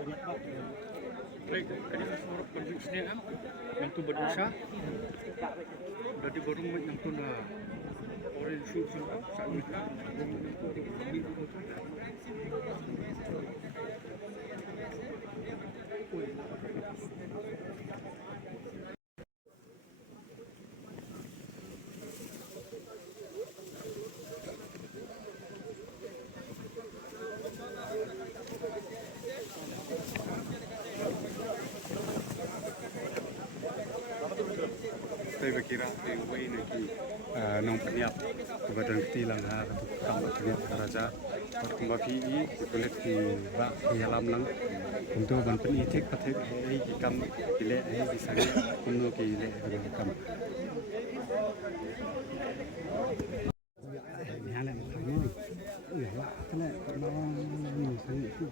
Baik, ini surat perjuangan yang tu berdosa. Dari baru yang tu dah orang susu sangat saya berkira way lagi nong peniap badan ketilang ha kamu peniap raja waktu mapi kulit di bak di alam lang untuk ban peni tek patek hei kam ile hei bisa kuno ki ile kam nyala kamu ya lah kena mau saya itu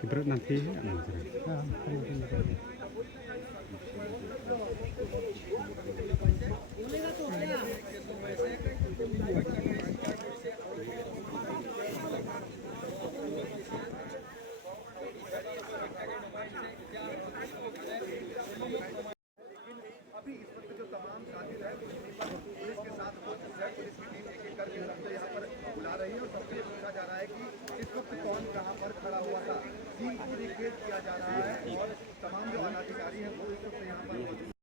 Ibarat nanti अभी इस वक्त जो तमाम शातिर है police के साथ कोशिश है, पुलिस की टीम एक एक करके सबको यहाँ पर बुला रही है और सबसे ये पूछा जा रहा है कि इस वक्त कौन कहाँ पर खड़ा हुआ था। सीन को रिकेट किया जा रहा है और तमाम जो अनाधिकारी हैं वो इस वक्त यहाँ पर मौजूद